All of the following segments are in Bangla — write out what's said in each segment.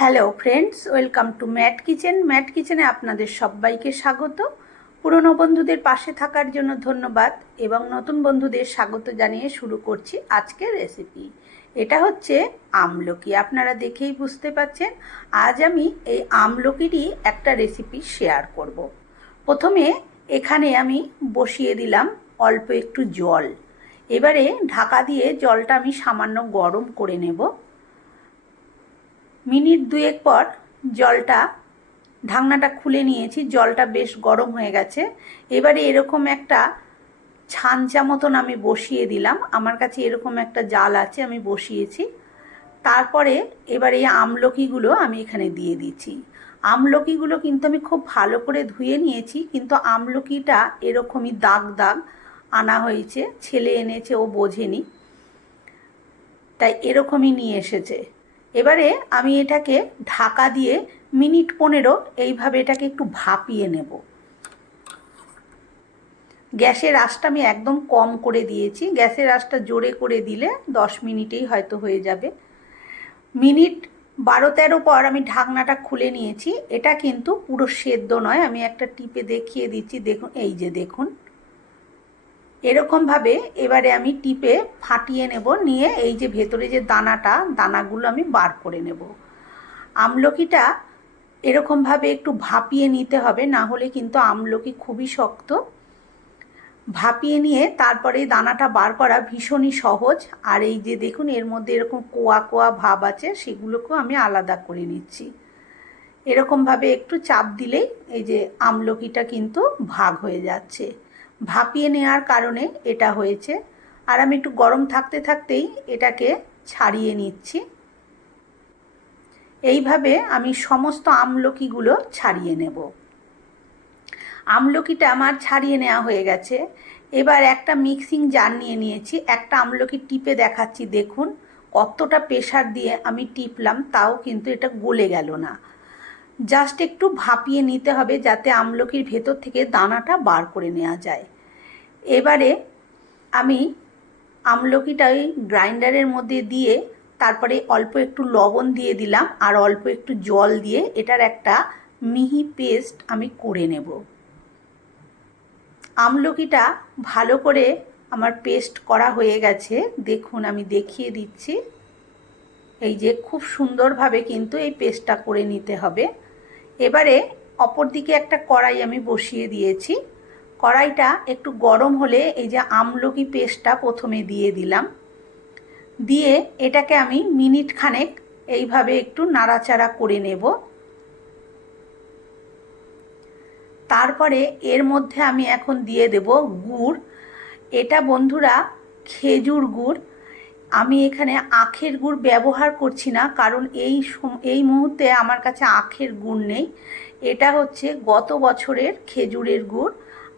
Hello friends, welcome to Matt kitchen. Matt কিচেনে আপনাদের সবাইকে স্বাগত। পুরনো বন্ধুদের পাশে থাকার জন্য ধন্যবাদ এবং নতুন বন্ধুদের স্বাগত জানিয়ে শুরু করছি আজকের রেসিপি। এটা হচ্ছে আমলকি। আপনারা দেখেই বুঝতে পারছেন আজ আমি এই আমলকিরই একটা রেসিপি শেয়ার করব। প্রথমে এখানে আমি বসিয়ে দিলাম অল্প একটু জল। এবারে ঢাকা দিয়ে জলটা আমি সামান্য গরম করে নেব। মিনিট দুয়েক পর জলটা ঢাকনাটা খুলে নিয়েছি, জলটা বেশ গরম হয়ে গেছে। এবারে এরকম একটা ছাঁচা মতন আমি বসিয়ে দিলাম। আমার কাছে এরকম একটা জাল আছে, আমি বসিয়েছি। তারপরে এবার এই আমলকিগুলো আমি এখানে দিয়ে দিচ্ছি। আমলকিগুলো কিন্তু আমি খুব ভালো করে ধুয়ে নিয়েছি, কিন্তু আমলকিটা এরকমই দাগ দাগ আনা হয়েছে। ছেলে এনেছে, ও বোঝেনি, তাই এরকমই নিয়ে এসেছে। এবারে আমি এটাকে ঢাকা দিয়ে মিনিট 15 এইভাবে এটাকে একটু ভাপিয়ে নেব। গ্যাসের আঁচটা আমি একদম কম করে দিয়েছি। গ্যাসের আঁচটা জোরে করে দিলে 10 মিনিটেই হয়তো হয়ে যাবে। মিনিট 12-13 পর আমি ঢাকনাটা খুলে নিয়েছি। এটা কিন্তু পুরো সেদ্ধ নয়, আমি একটা টিপে দেখিয়ে দিচ্ছি। দেখুন, এই যে দেখুন, এরকমভাবে এবারে আমি টিপে ফাটিয়ে নেব। নিয়ে এই যে ভেতরে যে দানাগুলো আমি বার করে নেব। আমলকিটা এরকমভাবে একটু ভাপিয়ে নিতে হবে, না হলে কিন্তু আমলকি খুবই শক্ত। ভাপিয়ে নিয়ে তারপরে দানাটা বার করা ভীষণই সহজ। আর এই যে দেখুন, এর মধ্যে এরকম কোয়া কোয়া ভাব আছে, সেগুলোকেও আমি আলাদা করে নিচ্ছি। এরকমভাবে একটু চাপ দিলেই এই যে আমলকিটা কিন্তু ভাগ হয়ে যাচ্ছে। ভাপিয়ে নেওয়ার কারণে এটা হয়েছে। আর আমি একটু গরম থাকতে থাকতেই এটাকে ছাড়িয়ে নিচ্ছি। এইভাবে আমি সমস্ত আমলকিগুলো ছাড়িয়ে নেব। আমলকিটা আমার ছাড়িয়ে নেওয়া হয়ে গেছে। এবার একটা মিক্সিং জার নিয়ে নিয়েছি। একটা আমলকি টিপে দেখাচ্ছি, দেখুন কতটা প্রেসার দিয়ে আমি টিপলাম, তাও কিন্তু এটা গলে গেল না। জাস্ট একটু ভাপিয়ে নিতে হবে, যাতে আমলকির ভেতর থেকে দানাটা বার করে নেওয়া যায়। এবারে আমি আমলকিটা ওই গ্রাইন্ডারের মধ্যে দিয়ে তারপরে অল্প একটু লবণ দিয়ে দিলাম আর অল্প একটু জল দিয়ে এটার একটা মিহি পেস্ট আমি করে নেব। আমলকিটা ভালো করে আমার পেস্ট করা হয়ে গেছে। দেখুন, আমি দেখিয়ে দিচ্ছি। এই যে খুব সুন্দরভাবে কিন্তু এই পেস্টটা করে নিতে হবে। এবারে অপর দিকে একটা কড়াই আমি বসিয়ে দিয়েছি। কড়াইটা একটু গরম হলে এই যে আমলকি পেস্টটা প্রথমে দিয়ে দিলাম। দিয়ে এটাকে আমি মিনিট খানেক এইভাবে একটু নাড়াচাড়া করে নেব। তারপরে এর মধ্যে আমি এখন দিয়ে দেব গুড়। এটা বন্ধুরা খেজুর গুড়। আমি এখানে আখের গুড় ব্যবহার করছি না, কারণ এই মুহূর্তে আমার কাছে আখের গুড় নেই। এটা হচ্ছে গত বছরের খেজুরের গুড়,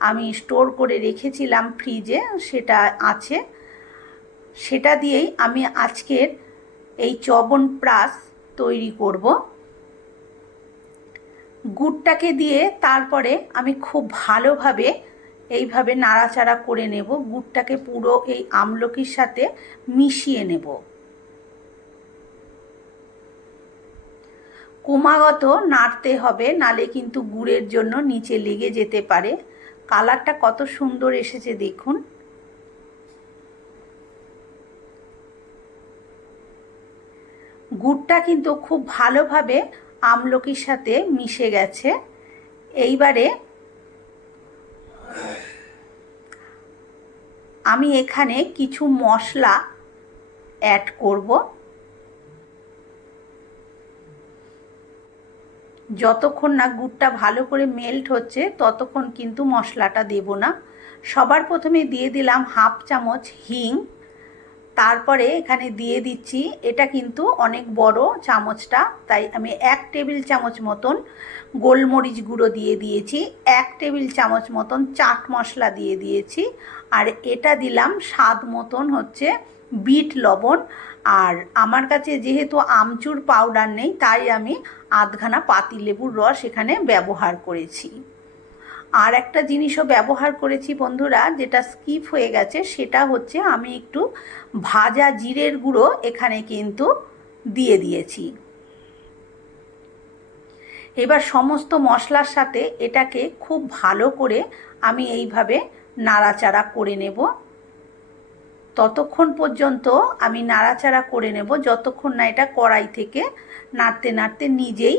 আমি স্টোর করে রেখেছিলাম ফ্রিজে, সেটা আছে। সেটা দিয়েই আমি আজকের এই চ্যবনপ্রাশ তৈরি করব। গুড়টাকে দিয়ে তারপরে আমি খুব ভালোভাবে এইভাবে নাড়াচাড়া করে নেব। গুড়টাকে পুরো এই আমলকির সাথে মিশিয়ে নেব। ক্রমাগত নাড়তে হবে, নালে কিন্তু গুড়ের জন্য নিচে লেগে যেতে পারে। কালারটা কত সুন্দর এসেছে দেখুন। গুড়টা কিন্তু খুব ভালোভাবে আমলকির সাথে মিশে গেছে। এইবারে আমি এখানে কিছু মশলা অ্যাড করব। যতক্ষণ না গুড়টা ভালো করে মেল্ট হচ্ছে ততক্ষণ কিন্তু মশলাটা দেব না। সবার প্রথমে দিয়ে দিলাম হাফ চামচ হিং। তারপরে এখানে দিয়ে দিচ্ছি, এটা কিন্তু অনেক বড় চামচটা, তাই আমি 1 টেবিল চামচ মতন গোলমরিচ গুঁড়ো দিয়ে দিয়েছি। 1 টেবিল চামচ মতন চাট মশলা দিয়ে দিয়েছি। আর এটা দিলাম স্বাদ মতন হচ্ছে বিট লবণ। আর আমার কাছে যেহেতু আমচুর পাউডার নেই, তাই আমি আধখানা পাতিলেবুর রস এখানে ব্যবহার করেছি। আর একটা জিনিসও ব্যবহার করেছি বন্ধুরা, যেটা স্কিপ হয়ে গেছে, সেটা হচ্ছে আমি একটু ভাজা জিরের গুঁড়ো এখানে কিন্তু দিয়ে দিয়েছি। এবার সমস্ত মশলার সাথে এটাকে খুব ভালো করে আমি এইভাবে নাড়াচাড়া করে নেব। ততক্ষণ পর্যন্ত আমি নাড়াচাড়া করে নেব যতক্ষণ না এটা কড়াই থেকে নাড়তে নাড়তে নিজেই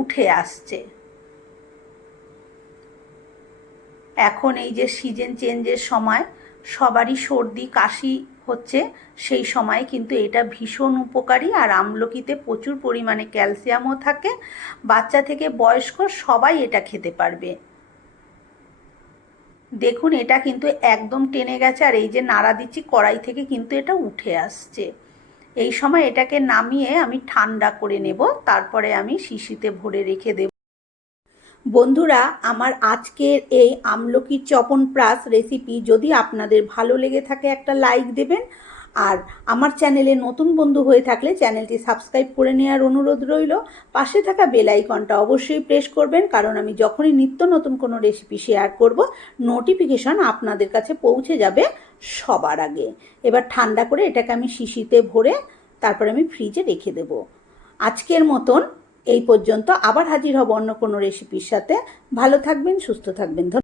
উঠে আসছে। এখন এই যে সিজন চেঞ্জের সময় সবারই সর্দি কাশি হচ্ছে, সেই সময় কিন্তু এটা ভীষণ উপকারী। আর আমলকিতে প্রচুর পরিমাণে ক্যালসিয়ামও থাকে, বাচ্চা থেকে বয়স্ক সবাই এটা খেতে পারবে। দেখুন এটা কিন্তু একদম টেনে গেছে, আর এই যে নাড়া দিচ্ছি কড়াই থেকে কিন্তু এটা উঠে আসছে। এই সময় এটাকে নামিয়ে আমি ঠান্ডা করে নেব, তারপরে আমি শিশিতে ভরে রেখে দেব। বন্ধুরা, আমার আজকের এই আমলকির চ্যবনপ্রাশ রেসিপি যদি আপনাদের ভালো লেগে থাকে একটা লাইক দেবেন, আর আমার চ্যানেলে নতুন বন্ধু হয়ে থাকলে চ্যানেলটি সাবস্ক্রাইব করে নেওয়ার অনুরোধ রইল। পাশে থাকা বেল আইকনটা অবশ্যই প্রেস করবেন, কারণ আমি যখনই নিত্য নতুন কোনো রেসিপি শেয়ার করব নোটিফিকেশন আপনাদের কাছে পৌঁছে যাবে সবার আগে। এবার ঠান্ডা করে এটাকে আমি শিশিতে ভরে তারপরে আমি ফ্রিজে রেখে দেব। আজকের মতন এই পর্যন্ত, আবার হাজির হব অন্য কোনো রেসিপির সাথে। ভালো থাকবেন, সুস্থ থাকবেন।